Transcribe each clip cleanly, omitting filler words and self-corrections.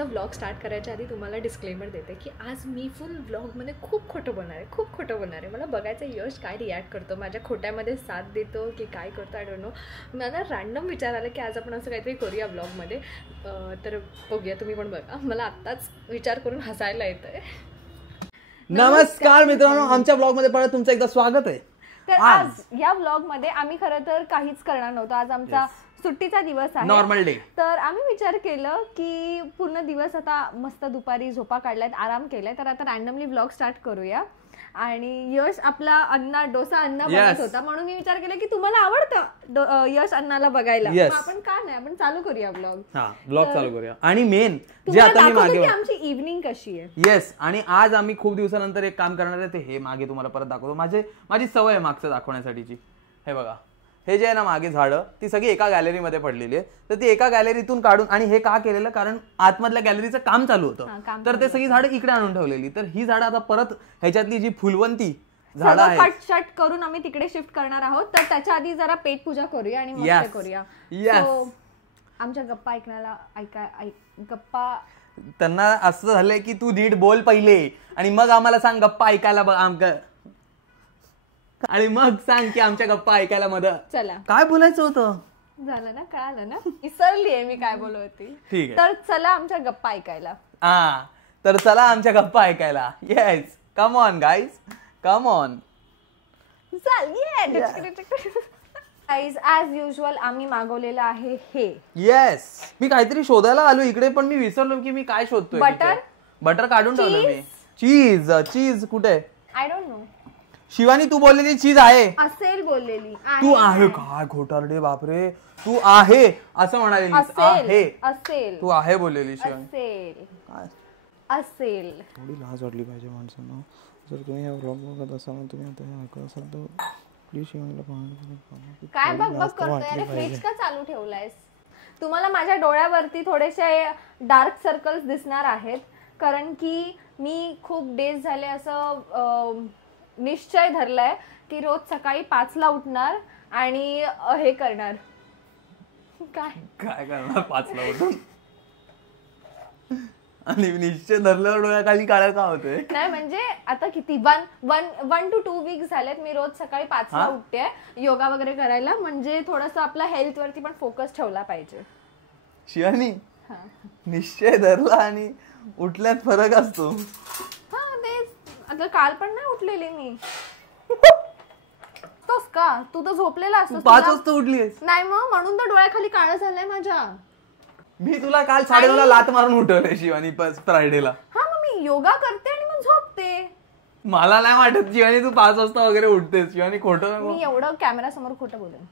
आता vlog start करायच्या आधी तुम्हाला डिस्क्लेमर देते की आज मी फुल व्लॉगमध्ये खूप खोटं बोलणार आहे, खूप खोटं बोलणार आहे. मला बघायचं यश काय रिॲक्ट करतो, माझ्या खोट्यामध्ये साथ देतो की काय करतो, आय डोंट नो. मला रॅन्डम विचार आला की आज आपण असं काहीतरी करूया व्लॉगमध्ये. तर बघूया, तुम्ही पण बघा. मला आत्ताच विचार करून हसायला येतं आहे. नमस्कार मित्रांनो, आमच्या ब्लॉगमध्ये परत तुमचं एकदा स्वागत आहे. तर आज या व्लॉगमध्ये आम्ही खरं तर काहीच करणार नव्हतो. आज आमचा सुट्टीचा दिवस आहे, नॉर्मल डे. तर आम्ही विचार केलं की पूर्ण दिवस आता मस्त दुपारी झोपा काढल्यात, आराम केलाय, तर आता रॅन्डमली व्लॉग स्टार्ट करूया. आणि यश आपला डोसा बनवत होता, म्हणून मी विचार केला की तुम्हाला आवडतं यश अन्नाला बघायला, आपण का नाही आपण चालू करूया व्लॉग चालू करूया. आणि मेन जे आता मी मागे आमची इव्हनिंग कशी आहे. येस, आणि आज आम्ही खूप दिवसानंतर एक काम करणार आहे, ते हे मागे तुम्हाला परत दाखवतो. माझी सवय आहे मागचं दाखवण्यासाठीची. हे बघा, हे जे आहे ना मागे झाडं, ती सगळी एका गॅलरीमध्ये पडलेली आहे. तर ती एका गॅलरीतून काढून, आणि हे का केलेलं, कारण आतमधल्या गॅलरीचं काम चालू होतं, तर ते सगळी झाडं इकडे आणून ठेवलेली. तर ही झाडं आता परत ह्याच्यातली जी फुलवंती झाडं आहेत, कट शट करून आम्ही तिकडे शिफ्ट करणार आहोत. तर त्याच्या आधी जरा पेट पूजा करूया आणि मग करूया. आमच्या गप्पा गप्पा त्यांना असं झालंय की तू नीट बोल पहिले आणि मग आम्हाला सांग गप्पा ऐकायला, आणि मग सांग की आमच्या गप्पा ऐकायला मदत. चला, काय बोलायचं होतं, झालं ना, कळालं ना, विसरलीये मी काय बोलत होती. ठीक आहे, तर चला आमच्या गप्पा ऐकायला. तर चला आमच्या गप्पा ऐकायला. Yes, come on guys, come on. As usual आम्ही मागवलेलं आहे हे. येस, मी काहीतरी शोधायला आलो इकडे, पण मी विसरलो की मी काय शोधतोय. बटर काढून ठेवलं मी. चीज कुठे, आय डोंट नो. शिवानी, तू बोललेली चीज आहे असेल, बोललेली तू आहे. काय खोटारडे, बापरे, तू आहे असं म्हणालेली. असेल, तू आहे बोललेली शिवानी. असेल. थोडी लाज वाटली पाहिजे माणसांना. जर तुम्ही हा व्लॉग बघत असाल, तुम्ही आता हे ऐकत असाल, तर प्लीज शिवानीला काय बघ करतोय. अरे फ्रीज का चालू ठेवलायस. तुम्हाला माझ्या डोळ्यावरती थोडेसे डार्क सर्कल्स दिसणार आहेत, कारण की मी खूप डेज झाले असं निश्चय धरलाय की रोज सकाळी 5ला उठणार आणि हे करणार. काय करणार 5ला उठून, आणि निश्चय धरल्यावर डोळ्याखाली काळा का होतोय. नाही म्हणजे आता किती 1 to 2 वीक्स झालेत मी रोज सकाळी 5ला उठते योगा वगैरे करायला, म्हणजे थोडस आपला हेल्थ वरती पण फोकस ठेवला पाहिजे. शिवानी, निश्चय धरला आणि उठल्यात फरक असतो. आता काल पण नाही उठलेली मी. तोस का, तू तर झोपलेला असतोस. 5 वाजता उठलीस. नाही मग, म्हणून तर डोळ्याखाली काळं झालंय माझ्या. मी तुला काल 9:30ला लात मारून उठवलंय शिवानी फ्रायडेला. मग मी योगा करते आणि मग झोपते. मला नाही वाटत शिवानी तू 5 वाजता वगैरे उठतेस. शिवानी खोटं. मी एवढं कॅमेरा समोर खोटं बोलेन.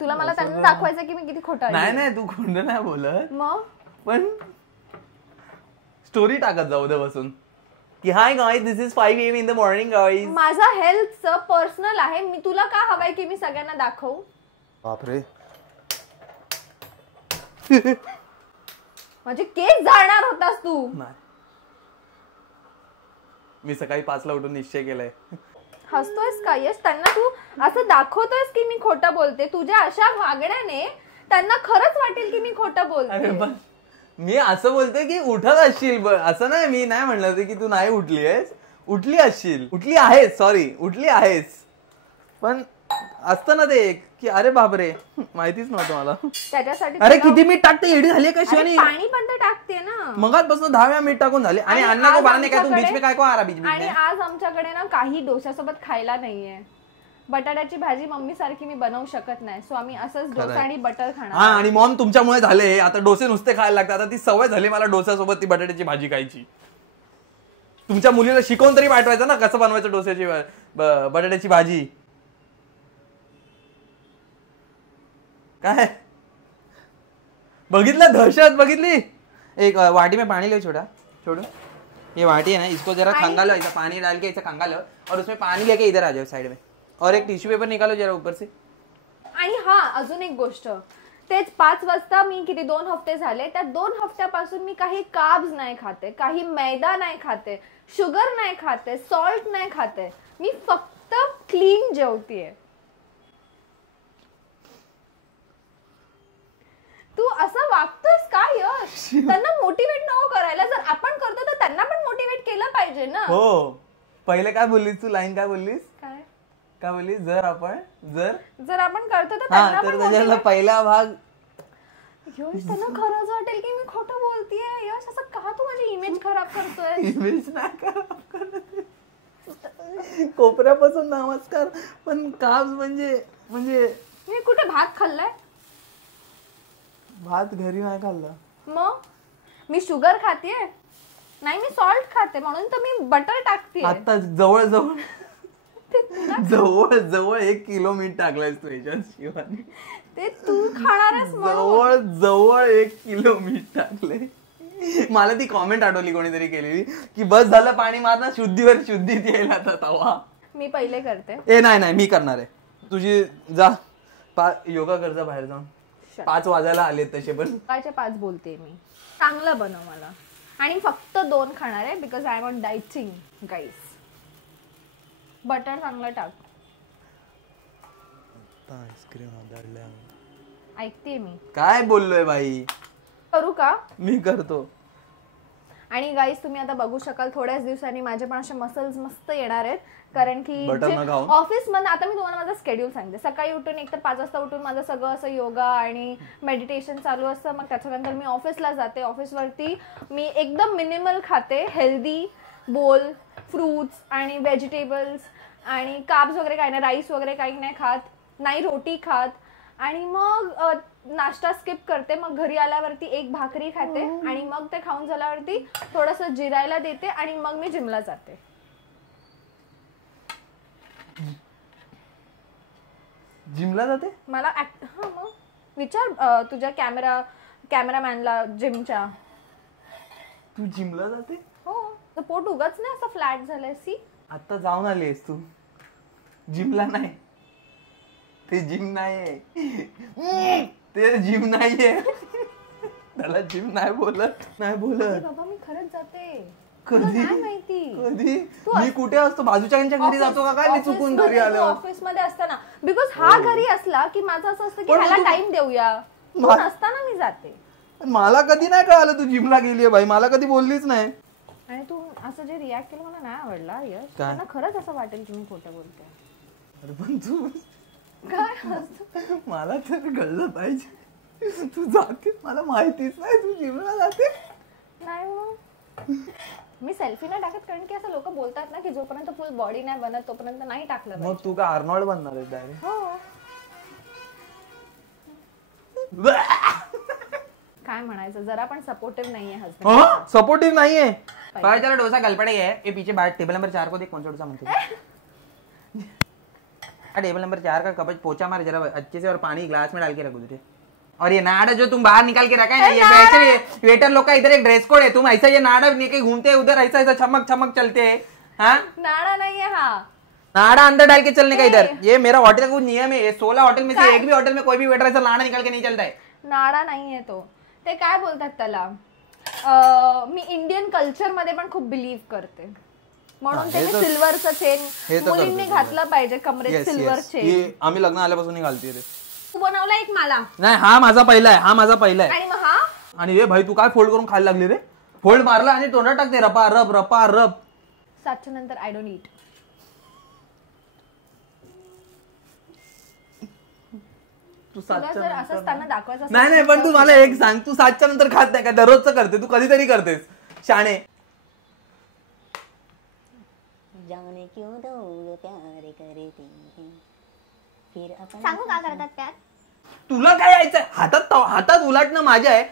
तुला मला त्यांना दाखवायचं की मी किती खोटं. नाही, तू खोटं नाही बोलत. मग पण स्टोरी टाकत जाऊ दे बसून की hi guys, this is 5 AM in the morning guys. माझा हेल्थचं पर्सनल आहे. मी तुला का हवाय की मी सगळ्यांना दाखवू. बापरे, माझे केस जाळणार होतास तू. नाही, मी सकाळी 5ला उठून निश्चय केलाय. हसतोयस का यश? त्यांना तू असं दाखवतोयस की मी खोटं बोलते. तुझ्या अशा वागण्याने त्यांना खरंच वाटेल की मी खोटं बोलते. मी असं बोलतोय की उठत असशील, असं नाही. मी नाही म्हणलं की तू नाही उठली आहेस, उठली असशील, उठली आहेस, सॉरी उठली आहेस. पण असतं ना ते की अरे बापरे, माहितीच नव्हतं मला. त्याच्यासाठी अरे किती मीठ टाकते, एडी झाली का शिवानी? पाणी पण तर टाकते ना. मगाचपासून 10 वेळा मीठ टाकून झाले. आणि अन्ना को बनाने काय, तू बीच में काय को आ रहा बीच में. आणि आज आमच्याकडे ना काही डोस्यासोबत खायला नाहीये. बटाट्याची भाजी मम्मी सारखी मी बनवू शकत नाही, सो आम्ही असंच डोसा आणि बटर खाणार. आणि मॉम तुमच्यामुळे झाले आता डोसे नुसते खायला लागतात. आता ती सवय झाली मला डोस्यासोबत ती बटाट्याची भाजी खायची. तुमच्या मुलीला शिकवून तरी पाठवायचं ना कसं बनवायचं डोस्याची बटाट्याची भाजी. काय बघितलं, दहशत बघितली. एक वाटी में पानी ले छोड़ो, ये वाटी है ना, इसको जरा खंगालो, ऐसा पानी डाल के ऐसा खंगालो और उसमें पानी लेके इधर आ जाओ साइड में, और एक टिश्यू पेपर निकालो जरा ऊपर से. आणि अजून एक गोष्ट, तेच 5 वाजता मी किती 2 हफ्ते झाले, त्या 2 हफ्त्यापासून मी काही कार्ब्स नाही खाते, काही मैदा नाही खाते, शुगर नाही खाते, सॉल्ट नाही खाते. मी फक्त क्लीन जेवतीये. तू असं वागतोयस का यश? त्यांना मोटिवेट पाहिजे ना. हो, पहिले काय बोललीस तू? लाईन काय बोललीस? काय बोललीस? जर आपण करतो तर हा, तर त्याच्यातला पहिला भाग. यश त्यांना खरंच वाटेल की मी खोटं बोलतेय. यश असं का तू माझी इमेज खराब करतोय? इमेज नाही खराब करत. कोपऱ्यापासून नमस्कार, पण काब्स म्हणजे मी कुठे भात खाल्लाय? भात घरी नाही खाल्ला. मग मी शुगर खातेय? नाही, मी सॉल्ट खाते, म्हणून तर मी बटर टाकते. आता जवळ 1 किलो मीठ टाकलायस तू याच्यात शिवानी. ते तू खाणारच. जवळ 1 किलो मीठ टाकलंय. मला ती कॉमेंट आठवली कोणीतरी केलेली की बस झालं पाणी मारणं, शुद्धीवर शुद्धीत यायला आता तवा. मी पहिले करते. नाही मी करणार आहे. तुझी जा योगा कर, जा बाहेर जाऊन. 5 वाजायला आले तसे पण. 5 बोलते मी. चांगलं बनव मला. आणि फक्त 2 खाणार आहे because I am on dieting guys. Butter चांगलं टाक. आईस्क्रीम ऐकते मी. काय बोललोय बाई? करू का? मी करतो. आणि गाईस तुम्ही आता बघू शकाल थोड्याच दिवसांनी माझे पण असे मसल्स मस्त येणार आहेत. कारण की ऑफिस मध्ये आता मी तुम्हाला माझा शेड्यूल सांगते. सकाळी उठून एकतर 5 वाजता उठून माझं सगळं असं योगा आणि मेडिटेशन चालू असतं. मग त्याच्यानंतर मी ऑफिसला जाते. ऑफिसवरती मी एकदम मिनिमल खाते. हेल्दी बोल, फ्रूट्स आणि व्हेजिटेबल्स आणि कार्ब्स वगैरे काही नाही, राईस वगैरे काही नाही खात, नाही रोटी खात. आणि मग नाश्ता स्किप करते. मग घरी आल्यावरती 1 भाकरी खाते आणि मग ते खाऊन झाल्यावरती थोडंसं जिरायला देते आणि मग मी जिमला जाते. जिमला जाते? मला मग विचार तुझ्या कॅमेरामॅनला जिमच्या. तू जिमला जाते? हो. तर पोट उगाच नाही असं फ्लॅट झालंय. सी आता जाऊन आलीस तू जिमला? नाही, ते जिम नाहीये. ते जिम नाहीये. त्याला जिम नाही बोलत. बाबा मी खरंच जाते. कधी? मी कुठे असतो? बाजूच्या घरी जातो का काय? मी चुकून घरी आलो. ऑफिस मध्ये असताना. बिकॉज हा घरी असला की माझं असं असतं की ह्याला टाइम देऊया. असताना मी जाते. मला कधी नाही कळालं तू जिमला गेलीये बाई. मला कधी बोललीच नाही. आणि तू असं जे रिॲक्ट केलं मला नाही आवडला यश. त्यांना खरंच असं वाटेल की मी खोटं बोलते. अरे पण तू काय मला तर कळलं पाहिजे. तू जाते, मला माहितीच नाही तू जिमला जाते. नाही मग मी सेल्फी नाही टाकत कारण की असं लोक बोलतात ना की जोपर्यंत फुल बॉडी नाही बनत तोपर्यंत नाही टाकलं पाहिजे. मग तू काय आर्नॉल्ड बनणार आहेस डायरेक्ट? हो. काय म्हणायचं, जरा पण सपोर्टिव्ह नाहीये हसबंड. सपोर्टिव्ह नाहीये. काय त्याला डोसा गलपड़े है ये पीछे टेबल नंबर 4 को देख कौन सा डोसा मांगते. टेबल नंबर 4 का कपच पोछा मार जरा अच्छे से और पानी ग्लास में डाल के रखो तुझे. और ये नाड़ा जो तुम बाहर निकाल के रखा है ना, ये वेटर लोग का इधर एक ड्रेस कोड है. तुम ऐसा ये नाड़ा लेके घूमते हैं उधर, ऐसा चमक चमक चलते हैं. हाँ, नाड़ा नहीं है. हाँ, नाड़ा अंदर डाल के चलने का इधर. ये मेरा होटल का कुछ नियम है. 16 होटल में से एक भी होटल में कोई भी वेटर ऐसा नाड़ा निकाल के नहीं चलता है. नाड़ा नाही आहे तो. ते काय बोलतात त्याला, मी इंडियन कल्चर मध्ये पण खूप बिलीव्ह करते म्हणून ते सिल्वरचं चेन मुलींनी घातलं पाहिजे कमरेत. सिल्वर चेन आम्ही लग्न आल्यापासून घालते रे. तू बनवला एक मला. नाही, हा माझा पहिला आहे. आणि मग हा. आणि हे भाई तू काय फोल्ड करून खायला लागली रे? फोल्ड मारला आणि तोंडात टाकते रपा रप. 7च्या नंतर आय डोंट ईट. तू 7च्या असं त्यांना दाखवायचं. नाही पण तू मला एक सांग, तू 7च्या नंतर खात नाही का? दररोजचं करते तू, कधीतरी करतेस शाणे. जाने क्यों लोग प्यार करते हैं फिर अपन. सांगू का करतात त्यात? तुला काय यायचंय? हातात उलाटणं माझ्या आहे.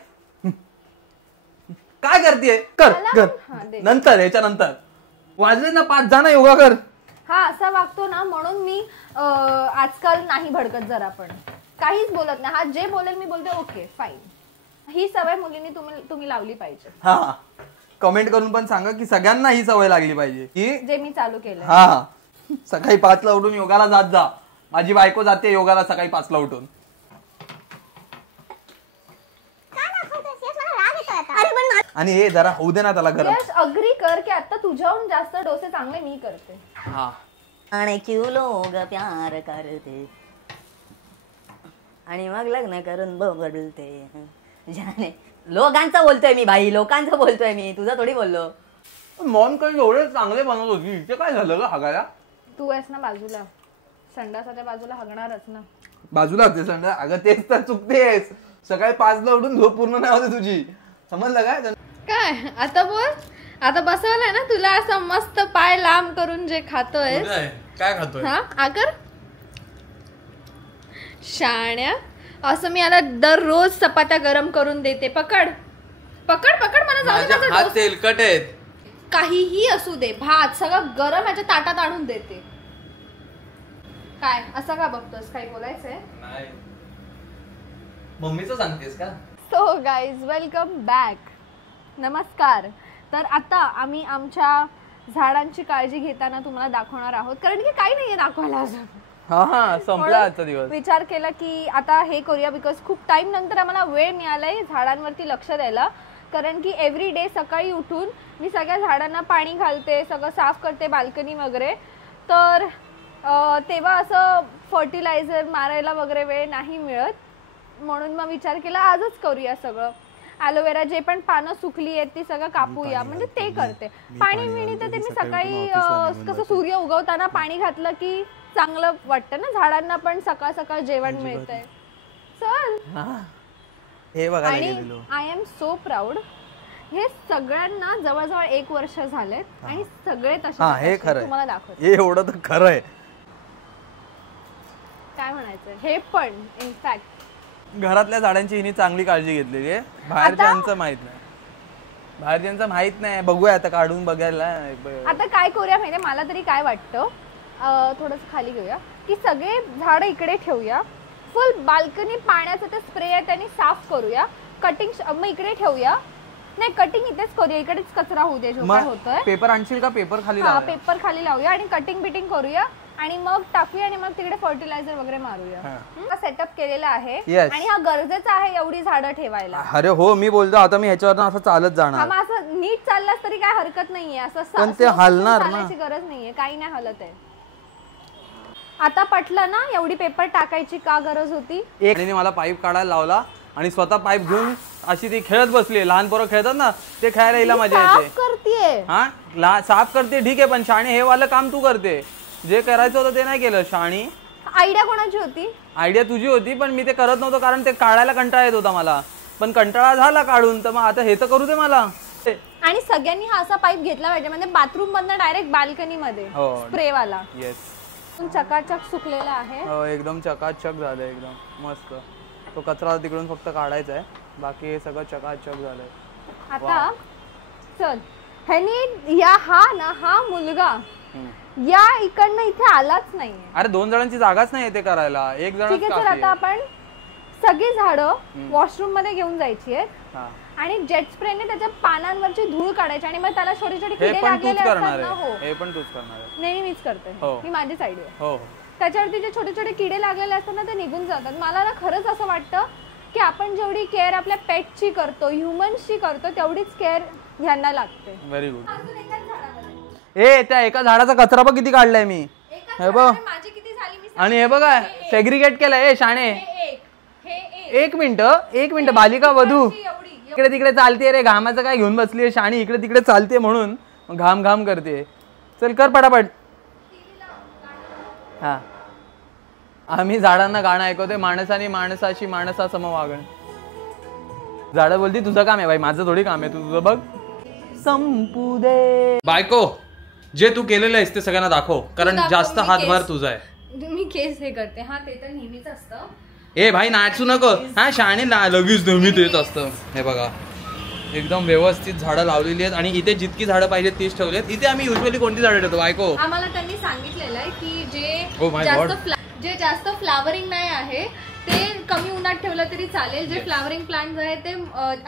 काय करतेय? कर नंतर, याच्यानंतर वाजले ना 5 जा ना योगा कर. हा असा वागतो ना म्हणून मी आजकाल नाही भडकत. जरा पण काहीच बोलत नाही. हा जे बोलेल मी बोलते ओके फाईन. ही सवय मुलींनी तुम्ही लावली पाहिजे. हा, कमेंट करून पण सांगा की सगळ्यांना ही सवय लागली पाहिजे की जे मी चालू केलं. हा, सकाळी 5ला उठून योगाला जात जा. माझी बायको जाते योगाला सकाळी 5ला उठून. आणि हे जरा होऊ दे ना त्याला गरम. अग्री कर की आता तुझ्याहून जास्त डोसे चांगले मी करते. हा, आणि क्यों लोग प्यार करते आणि मग लग्न करून बदलते. जाने लोकांचं बोलतोय मी भाई, लोकांचं बोलतोय मी, तुझं थोडी बोललो. मॉम काही एवढे चांगले बनवत होती, इथे काय झालं ग हागायला? तू आहेस ना बाजूला, संडासाच्या बाजूला हगणारच ना. बाजूला होते संडास. अगं तेच तर चुकतेस. सकाळी 5ला उठून झोप पूर्ण नाही होते तुझी, समजलं काय? काय आता बोल, आता बसवलंय ना तुला असं मस्त पाय लांब करून जे खातोय. काय खातोय? हा आकर शाण्या, असं मी याला दररोज चपात्या गरम करून देते. पकड पकड पकड, मला जाऊ दे. हात तेलकट आहेत. काहीही असू दे, भात सगळं गरम याच्या ताटात आणून देते. काय असं का बघतोस, काही बोलायचंय? नाही, मम्मीचं सांगतेस का? So guys, welcome back. नमस्कार. तर आता आम्ही आमच्या झाडांची काळजी घेताना तुम्हाला दाखवणार आहोत, कारण की काही नाहीये दाखवायला अजून. हा संपला आजचा दिवस. विचार केला की आता हे करूया, बिकॉज खूप टाइम नंतर आम्हाला वेळ मिळालाय झाडांवरती लक्ष द्यायला. कारण की एव्हरी डे सकाळी उठून मी सगळ्या झाडांना पाणी घालते, सगळं साफ करते, बाल्कनी वगैरे. तर तेव्हा असं फर्टिलायझर मारायला वगैरे वेळ नाही मिळत, म्हणून मग विचार केला आजच करूया सगळं. ॲलोवेरा जे पण पानं सुकली आहेत ती सगळं कापूया, म्हणजे ते करते. पाणी मिळणी तर ते मी सकाळी कसं सूर्य उगवताना पाणी घातलं की चांगलं वाटतं ना, झाडांना पण सकाळ सकाळ जेवण मिळतंय. चल. हे बघा, आणि आय एम सो प्राऊड, हे सगळ्यांना जवळजवळ 1 वर्ष झालेत आणि सगळे तसे. हे खरं तुम्हाला दाखवत, हे एवढं तर खरं आहे. काय म्हणायचं, हे पण इनफॅक्ट घरातल्या झाडांची हिने चांगली काळजी घेतलेली आहे. बाहेरच्यांचं माहित नाही, बाहेरच्यांचं माहित नाही. बघूया आता, काढून बघायला. आता काय करूया माहितीये, मला तरी काय वाटतं, थोडंसं खाली घेऊया की सगळे झाडं इकडे ठेवूया, फुल बाल्कनी पाण्याचं ते स्प्रे आहे त्यांनी साफ करूया. कटिंग मग इकडे ठेवूया, नाही कटिंग इथेच करूया, इकडेच कचरा होऊ दे जो काय होतोय. पेपर आणशील का? पेपर खाली पेपर खाली लावूया आणि कटिंग बिटिंग करूया आणि मग टाकूया आणि मग तिकडे फर्टिलायझर वगैरे मारूया. हा सेटअप केलेला आहे आणि हा गरजेचा आहे एवढी झाडं ठेवायला. अरे हो, मी बोलतो आता मी ह्याच्यावर असं चालत जाणार. असं नीट चाललास तरी काय हरकत नाहीये, असं ते हलणार ना, चालायची गरज नाहीये, काही नाही हलत आहे. आता पटलं ना एवढी पेपर टाकायची का गरज होती? एक मला पाईप काढायला लावला आणि स्वतः पाईप घेऊन अशी ती खेळत बसली. लहान पोरं खेळतात ना, ते खेळायला हिला मजा येते. हा साफ करते ठीक आहे, पण शाणे हे वालं काम तू करते. जे करायचं होतं ते नाही केलं. शाणी आयडिया कोणाची होती? आयडिया तुझी होती, पण मी ते करत नव्हतो कारण ते काढायला कंटाळा येत होता मला. पण कंटाळा झाला काढून, तर मग आता हे तर करू दे मला. आणि सगळ्यांनी हा असा पाईप घेतला पाहिजे, म्हणजे बाथरूम मधनं डायरेक्ट बाल्कनी मध्ये स्प्रे वाला. येस, चकाचक सुकलेला आहे. हो एकदम चकाचक झालं, एकदम मस्त. तो कचरा तिकडून फक्त काढायचा आहे, बाकी हे सगळं चकाचक झालंय. आता चल, ह्यानी हा मुलगा या इकडनं इथे आलाच नाहीये. अरे 2 जणांची जागाच नाही ते करायला, एक जण. ठीक आहे, तर आता आपण सगळी झाडं वॉशरूम मध्ये घेऊन जायची आहेत आणि जेट स्प्रेने त्याच्या पानांवरची धूळ काढायची आणि मग त्याला छोटे छोटे किडे लागलेले असतात ना. हो, हे पण तूच करणार आहे. नाही मीच करते, ही माझीच आयडिया. हो, त्याच्यावरती जे छोटे छोटे किडे लागलेले असतात ना ते निघून जातात. मला ना खरंच असं वाटतं की आपण जेवढी केअर आपल्या पेटची करतो, ह्युमन्सची करतो, तेवढीच केअर ह्यांना लागते. Very good. त्या एका झाडाचा कचरा बघ किती काढलाय मी. हे बघ, आणि हे बघा सेग्रिगेट केलंय. शाणे, 1 मिनिट बालिका वधू इकडे तिकडे चालते रे. घामाचं काय घेऊन बसलीये शाणी, इकडे तिकडे चालते म्हणून घाम घाम करते. चल कर पटापट. हा, आम्ही झाडांना गाणं ऐकवते, माणसाने माणसाशी माणसा सम वागण. झाडं बोलती तुझं काम आहे बाई, माझं थोडी काम आहे, तू तुझं बघ. संपू दे. बायको, जे तू केलेलं आहेस ते सगळ्यांना दाखव, कारण जास्त हातभार तुझा आहे. मी केस हे करते. हा ते तर नेहमीच असतं. ए भाई नाचू नको. हा शाणे लगेच नेहमी तेच असतं. हे बघा एकदम व्यवस्थित झाडं लावलेली आहेत आणि इथे जितकी झाडं पाहिजे तीच ठेवली आहेत. इथे आम्ही युजली कोणती झाडं ठेवतो बायको? आम्हाला त्यांनी सांगितलेलं आहे की जे जास्त फ्लावरिंग नाही आहे ते कमी उन्हात ठेवलं तरी चालेल. जे फ्लावरिंग प्लांट्स आहेत ते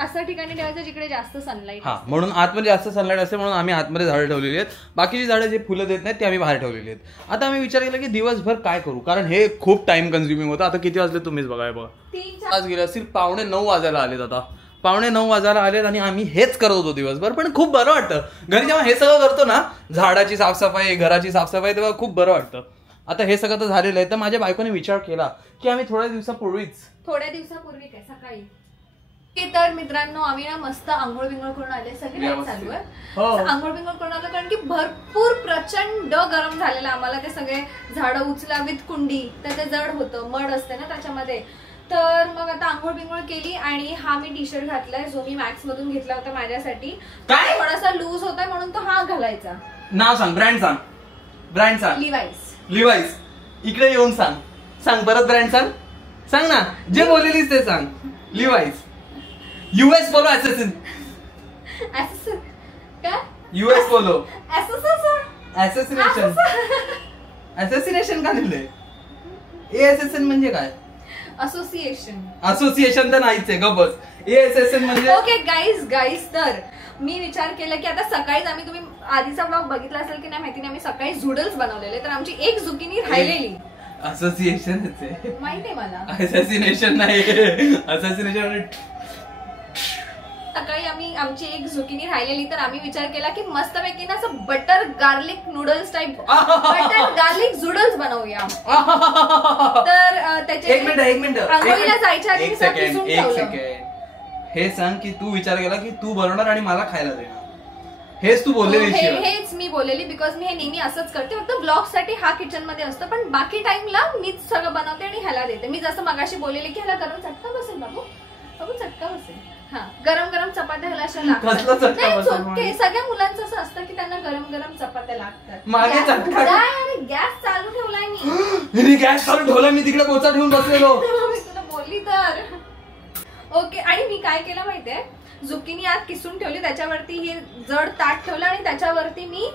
असं ठिकाणी ठेवायचं जिकडे जास्त सनलाईट. हा, म्हणून आतमध्ये जास्त सनलाईट असते म्हणून आम्ही आतमध्ये झाडं ठेवलेली आहेत. बाकीची झाडं जे फुलं देत नाहीत ते आम्ही बाहेर ठेवलेली आहेत. आता आम्ही विचार केला की दिवसभर काय करू, कारण हे खूप टाइम कन्झ्युमिंग होतं. आता किती वाजले तुम्हीच बघा. 3 आज गेले असतील, 8:45 वाजायला आलेत. आता 8:45 वाजायला आलेत आणि आम्ही हेच करत होतो दिवसभर. पण खूप बरं वाटतं घरी जेव्हा हे सगळं करतो ना, झाडाची साफसफाई, घराची साफसफाई, तेव्हा खूप बरं वाटतं. आता हे सगळं तर झालेलं आहे, तर माझ्या बायकोने विचार केला की आम्ही थोड्या दिवसापूर्वी काय सकाळी तर मित्रांनो आम्ही ना मस्त आंघोळ बिंघोळ करून आले, सगळे चालू आहे आंघोळ बिंघोळ करून आलो, कारण की भरपूर प्रचंड गरम झालेलं आम्हाला. ते सगळे झाडं उचला विथ कुंडी, तर ते जड होतं, मड असते ना त्याच्यामध्ये. तर मग आता आंघोळ बिंघोळ केली आणि हा मी टी शर्ट घातलाय जो मी मॅक्स मधून घेतला होता माझ्यासाठी. थोडासा लूज होता म्हणून तो हा घालायचा. नाव सांग, ब्रँड सांग, ब्रँड सांग. लिवाईस. इकडे येऊन सांग परत ब्रँड सांग ना, जे बोललेलीस ते सांग. लिवाईस. US Polo Assn. काय यूएस पोलो असॅसिनेशन का लिहिलंय? एएसएसएन म्हणजे काय? असोसिएशन तर नाहीच आहे, गबस. एएसएसएन म्हणजे ओके गाईज तर मी विचार केला की आता सकाळीच आम्ही, तुम्ही आधीचा ब्लॉग बघितला असेल की नाही माहिती नाही, आम्ही सकाळी झुडल्स बनवलेले, तर आमची एक झुकिनी राहिलेली. असोसिएशनच आहे माहितीये मला, असॅसिनेशन नाही. असॅसिनेशन सकाळी आम्ही आमची एक झुकिनी राहिलेली, तर आम्ही विचार केला की मस्तपैकी ना असं butter garlic noodles type butter garlic zoodles बनवूया. तर त्याचे एक मिनिट आंघोळीला जायच्या आधी एक सेकंड हे सांग की तू विचार केला की तू बनवणार आणि मला खायला देणार, हेच तू बोललेली? हेच मी बोललेली, बिकॉज मी हे नेहमी असंच करते. फक्त ब्लॉग साठी हा किचन मध्ये असतं, पण बाकी टाइमला मीच सगळं बनवते आणि ह्याला देते. मी जसं मगाशी बोललेली की ह्याला गरम चटका बसेल बाबू चटका बसेल. हा, गरम गरम चपात्या ह्याला अशा लागतात. सगळ्या मुलांचं असं असतं की त्यांना गरम गरम चपात्या लागतात. गॅस चालू ठेवलाय मी. गॅस चालू ठेवलाय मी, तिकडे पोचा ठेवून बसलेलो. मी तुला बोलली तर. ओके, आणि मी काय केलं माहितीये, झुकिनी आत किसून ठेवली, त्याच्यावरती हे जड ताट ठेवलं आणि त्याच्यावरती मी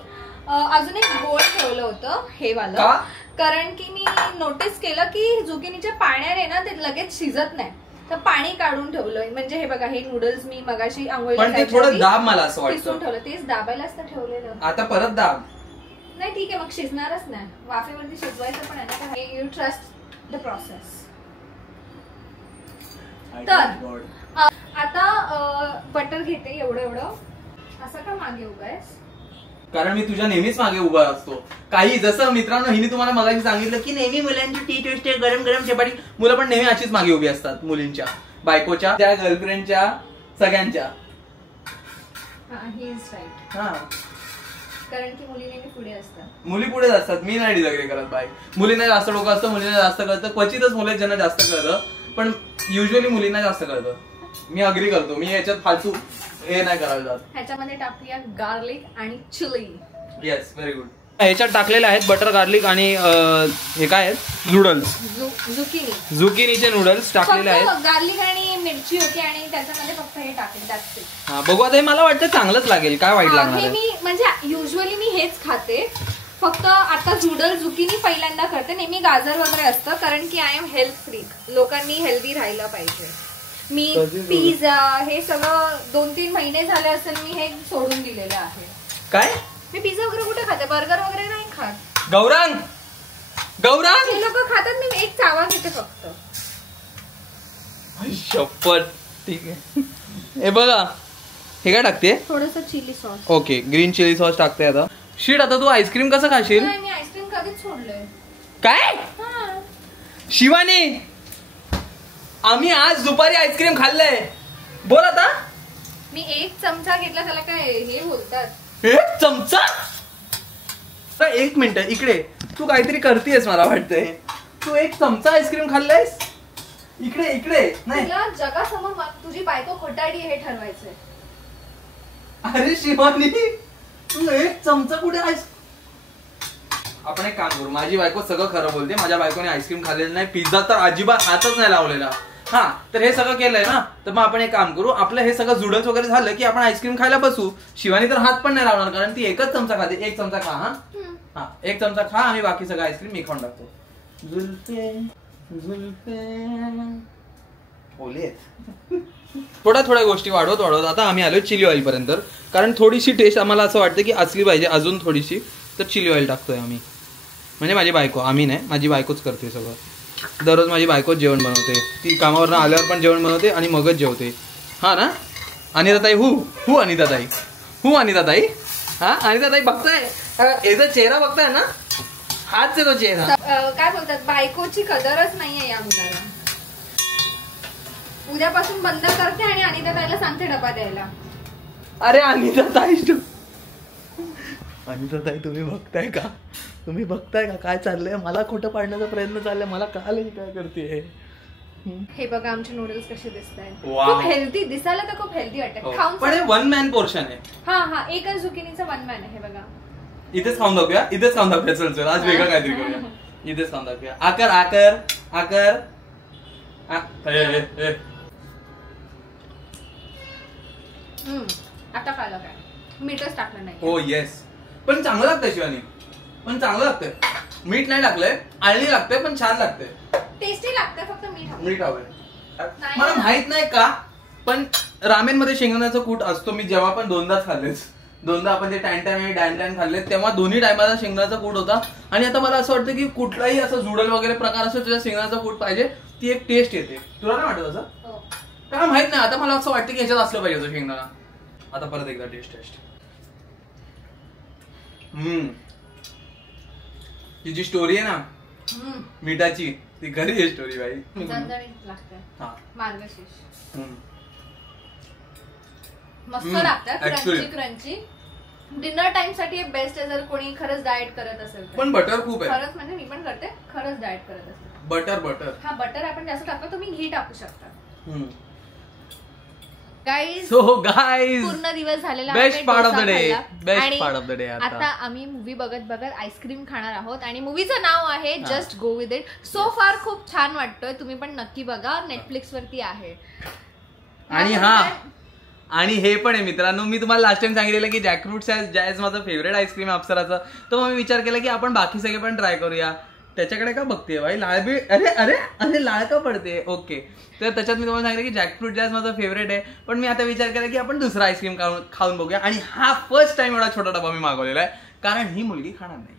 अजून एक गोळ ठेवलं होतं हे वालं, कारण की मी नोटीस केलं की झुकिनीच्या पाण्याने ना ते लगेच शिजत नाही, तर पाणी काढून ठेवलं. म्हणजे हे बघा, हे नूडल्स मी मगाशी आंघोळीला थोडं दाब मला असं वाटतं, ठेवलं, तेच दाबायलाच तर ठेवलेलं. आता परत दाब. नाही ठीक आहे, मग शिजणारच नाही, वाफेवरती शिजवायचं पण आहे ना. You trust the process. तर आता बटर घेते एवढं. असं का मागे उभा आहेस? कारण मी तुझ्या नेहमीच मागे उभा असतो. काही जसं मित्रांनो हिने तुम्हाला मगाशी सांगितलं की नेहमी मुलांची टी ट्विस्ट गरम गरम चपाती, मुलं पण नेहमी अशीच मागे उभी असतात, मुलींच्या, बायकोच्या, त्या गर्लफ्रेंडच्या, सगळ्यांच्या. कारण की मुली नेहमी पुढे असतात. मुली पुढेच असतात, मी नाही डिसअग्री करत बाय. मुलींना जास्त डोकं असतं, मुलींना जास्त कळतं, क्वचितच मुलं ज्यांना जास्त कळतं, पण युजली मुलींना जास्त कळतं. मी अग्री करतो, मी याच्यात फालतू हे नाही करायला जात. ह्याच्यामध्ये टाकूया गार्लिक आणि चिली. Yes, very good. ह्याच्यात टाकलेले आहेत बटर गार्लिक आणि हे काय आहेत, नूडल्स, झुकिनीचे नूडल्स टाकलेले आहेत. गार्लिक आणि मिरची होती आणि त्याच्यामध्ये फक्त हे टाकले. हा, बघू आता, हे मला वाटतं चांगलंच लागेल, काय वाईट लागणार. मी म्हणजे युजली मी हेच खाते, फक्त आता नूडल झुकिनी पहिल्यांदा करते. नेहमी गाजर वगैरे असतं, कारण की आय एम हेल्थ फ्रीक, लोकांनी हेल्दी राहायला पाहिजे. मी पिझ्झा हे सगळं 2-3 महिने झाले असेल मी हे सोडून दिलेलं आहे. काय? मी पिझ्झा वगैरे कुठे खाते, बर्गर वगैरे नाही खात. गौरांग हे लोक खातात, मी एक चावा घेते फक्त. शपथ. ठीक आहे, हे बघा, हे काय टाकते? थोडंसं chilli sauce. Okay, green chilli sauce टाकते. आता शीट, आता तू आईस्क्रीम कसं खाशील? मी आईस्क्रीम कधीच सोडलंय. काय शिवानी, आम्ही आज दुपारी आईस्क्रीम खाल्लंय. बोल आता. मी एक चमचा घेतला, त्याला काय हे बोलतात? एक चमचा? एक मिनिट, इकडे तू काहीतरी करतेस मला वाटतंय. तू एक चमचा आईस्क्रीम खाल्लायस? इकडे नाही, तुला जगासमोर तुझी बायको खोटाडी हे ठरवायचंय. अरे शिवानी, तू एक चमचा कुठे आईस. आपण एक काम करू, माझी बायको सगळं खरं बोलते, माझ्या बायकोने आईस्क्रीम खाल्लेलं नाही, पिझ्झा तर अजिबात हातच नाही लावलेला. हा, तर हे सगळं केलंय ना, तर मग आपण एक काम करू, आपलं हे सगळं जुडल्स वगैरे झालं की आपण आईस्क्रीम खायला बसू. शिवानी तर हात पण नाही लावणार, कारण ती एकच चमचा खाते. एक चमचा खा. हा, एक चमचा खा, आणि बाकी सगळं आईस्क्रीम मी खाऊन टाकतो. थोड्या गोष्टी वाढवत आता आम्ही आलोय चिली ऑइल पर्यंत, कारण थोडीशी टेस्ट आम्हाला असं वाटतं की असली पाहिजे अजून थोडीशी, तर चिली ऑइल टाकतोय आम्ही. म्हणजे माझी बायको, आम्ही नाही, माझी बायकोच करते सगळं. दररोज माझी बायकोच जेवण बनवते, ती कामावरनं आल्यावर पण जेवण बनवते आणि मगच जेवते. हा ना अनिताताई? हू अनिताताई, अनिताताई. हा अनिताताई, बघताय याचा चेहरा, बघताय ना, हाच आहे तो चेहरा. काय बोलतात, बायकोची कदरच नाहीये या मुलाला. उद्यापासून बंद करते आणि अनिता ताईला सांगते डबा द्यायला. अरे अनिता ताई तुम्ही बघताय का? तुम्ही बघताय का काय चाललंय? मला खोटं पाडण्याचा प्रयत्न चाललाय. मला कळालं काय करते. हे बघा आमचे नूडल्स कसे दिसतायत. Wow. खूप हेल्दी दिसायला तर खूप हेल्दी वाटतात. खाऊन पण हे 1 मॅन पोर्शन आहे. हा एकच झुकिनीचा 1 मॅन आहे. हे बघा इथेच खाऊन दाखवूया. चल आज वेगळं काहीतरी करूया. इथेच खाऊन दाखवूया. आकर आता कळलं काय मीठच टाकलं नाही. हो येस पण चांगलं लागतंय शिवानी. पण चांगलं लागतंय. मीठ नाही टाकलंय. आळणी लागतंय पण छान लागतंय. टेस्टी लागतंय फक्त मीठ हवंय. मला माहित नाही का पण रामेन मध्ये शेंगदाण्याचं कूट असतो. मी जेव्हा पण 2दाच खाल्लेच. 2दा आपण जे टॅन आणि डॅन खाल्ले तेव्हा दोन्ही टायमाला शेंगदाण्याचा कूट होता. आणि आता मला असं वाटतं की कुठलाही असं जुडल वगैरे प्रकार असं तुझ्या शेंगदाण्याचा कूट पाहिजे. ती एक टेस्ट येते. तुला काय वाटत असं? काय माहित नाही. आता मला असं वाटतं की ह्याच्यात असलं पाहिजे शेंगदाणा. आता परत एकदा टेस्ट. ही जी स्टोरी आहे ना मिठाची ती खरी आहे स्टोरी बाई. मस्त लागतात क्रंची. डिनर टाइम साठी बेस्ट आहे जर कोणी खरंच डाएट करत असेल. पण बटर खूप आहे. खरंच म्हणजे मी पण करते. खरंच डाएट करत असेल. बटर हा बटर आपण जास्त टाकतो. तुम्ही घी टाकू शकता. गाईज पूर्ण दिवस झालेला best part of the day. आता आम्ही मूवी बघत आईस्क्रीम खाणार आहोत आणि मूवीचं नाव आहे just go with it. So फार खूप छान वाटतोय. तुम्ही पण नक्की बघा. नेटफ्लिक्स वरती आहे. आणि हे पण आहे मित्रांनो मी तुम्हाला लास्ट टाइम सांगितलेलं की जॅकफ्रूट जॅज माझं फेवरेट आईस्क्रीम आहे अप्सराचं. तर मग मी विचार केला की आपण बाकी सगळे पण ट्राय करूया. त्याच्याकडे का बघते भाई लाळ बी अरे लाळ का पडते. ओके तर त्याच्यात मी तुम्हाला सांगितलं की जॅकफ्रूट जॅज माझा फेवरेट आहे. पण मी आता विचार केला की आपण दुसरा आईस्क्रीम खाऊन बघूया. आणि हा फर्स्ट टाइम एवढा छोटा डबा मी मागवलेला आहे कारण ही मुलगी खाणार नाही.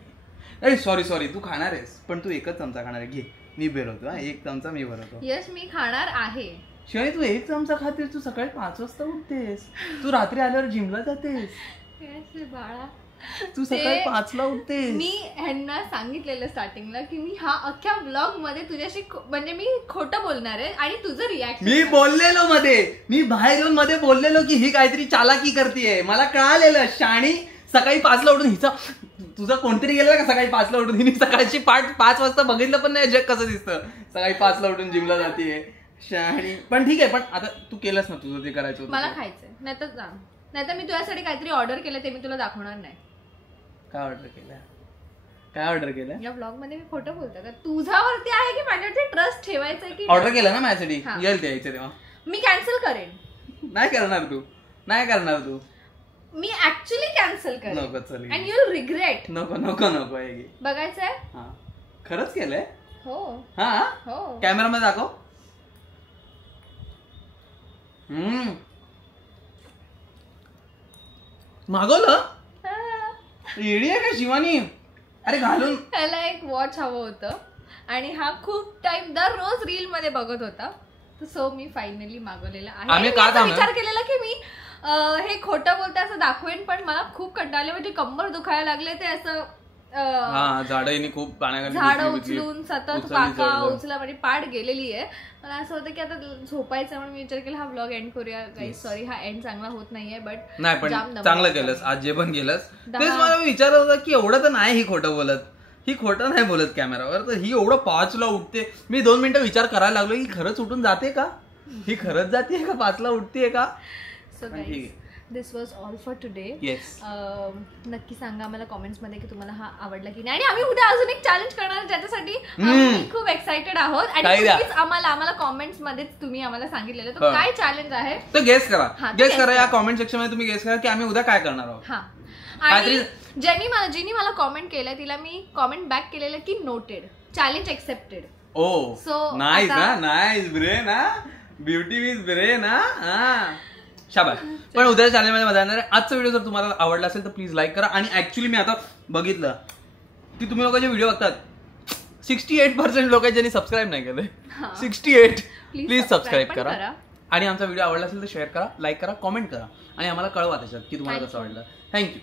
अरे सॉरी तू खाणार आहेस पण तू एकच चमचा खाणार आहे. घे मी भरवतो. 1 चमचा मी भरवतो. यस मी खाणार आहे. शिवाय तू 1 चमचा खातेस. तू सकाळी 5 वाजता उठतेस. तू रात्री आल्यावर जिमला जातेस. बाळा तू सकाळी 5ला उठतेस. मी ह्यांना सांगितलेलं स्टार्टिंगला की मी हा अख्ख्या व्लॉग मध्ये तुझ्याशी म्हणजे मी खोटं बोलणार आहे आणि तुझं रिॲक्शन. मी बोललेलो मी बाहेर येऊन मध्ये बोललेलो की ही काहीतरी चालाकी करतेय. मला कळालेलं शाणी सकाळी 5ला उठून हिचा तुझा कोणतरी गेला का सकाळी 5ला उठून. हिने सकाळची 5 वाजता बघितलं पण नाही जग कसं दिसतं. सकाळी 5ला उठून जिमला जातेय शाणी. पण ठीक आहे पण आता तू केलंस ना तुझं ते करायचं होतं. मला खायचंय नाहीतर मी तुझ्यासाठी काहीतरी ऑर्डर केलं ते मी तुला दाखवणार नाही. काय ऑर्डर केलं या ब्लॉग मध्ये? मी खोटं बोलतो का? तुझ्यावरती आहे की माझ्यावरती ट्रस्ट ठेवायचा की? ऑर्डर केलं ना माझ्यासाठी. येईल ते यायचं तेव्हा मी कॅन्सल करेन. नाही करणार तू. मी ऍक्च्युअली कॅन्सल करेन. नको चल अँड यू विल रिग्रेट. नको बघायचंय. खरंच केलंय? हो. कॅमेरामध्ये दाखव. मागवलं रेडी आहे का शिवानी? अरे घालून. त्याला एक वॉच हवं होतं आणि हा खूप टाइम दररोज रील मध्ये बघत होता. सो मी फायनली मागवलेला आहे. विचार केलेला की मी हे खोटं बोलते असं दाखवेन पण मला खूप कंटाळले. म्हणजे कंबर दुखायला लागले. ते असं झाडं खूप झाडं उचलून सतत पाका उचला म्हणजे पाठ गेलेली आहे. मला असं होतं की आता झोपायचं म्हणून मी विचार केला हा ब्लॉग एंड करूया. गाईज सॉरी हा एंड चांगला होत नाहीये बट नाही पण चांगलं केलंस. आज जे पण केलंस तेच मला विचारत होता की एवढं तर नाही ही खोटं बोलत. ही खोटं नाही बोलत कॅमेरावर. तर ही एवढं 5ला उठते. मी 2 मिनिटं विचार करायला लागलो की खरंच उठून जाते का? ही खरंच जाते का 5ला उठतेय का? So guys this was all for today. नक्की सांगा मला कॉमेंट्स मध्ये की तुम्हाला हा आवडला की नाही. आणि आम्ही उद्या अजून एक चॅलेंज करणार ज्याच्यासाठी आम्ही खूप एक्साइटेड आहोत. आणि आम्हाला कॉमेंट्स मध्ये तुम्ही आम्हाला सांगितलेलं तर काय चॅलेंज आहे तर गेस करा या कॉमेंट सेक्शन मध्ये. तुम्ही गेस करा की आम्ही उद्या काय करणार आहोत. आणि जिनी मला कॉमेंट केलं तिला मी कॉमेंट बॅक केलेलं की noted challenge accepted. So nice brain beauty with brain. शाबास. पण उद्या चॅनलमध्ये मजा येणार आहे. आजचा व्हिडिओ जर तुम्हाला आवडला असेल तर प्लीज लाईक करा. आणि ऍक्च्युली मी आता बघितलं की तुम्ही लोक जे व्हिडिओ बघतात 68% लोक ज्यांनी सबस्क्राईब नाही केलंय. 68 प्लीज सबस्क्राईब करा. आणि आमचा व्हिडिओ आवडला असेल तर शेअर करा, लाईक करा, कॉमेंट करा आणि आम्हाला कळवा त्याच्यात की तुम्हाला कसं वाटलं. थँक्यू.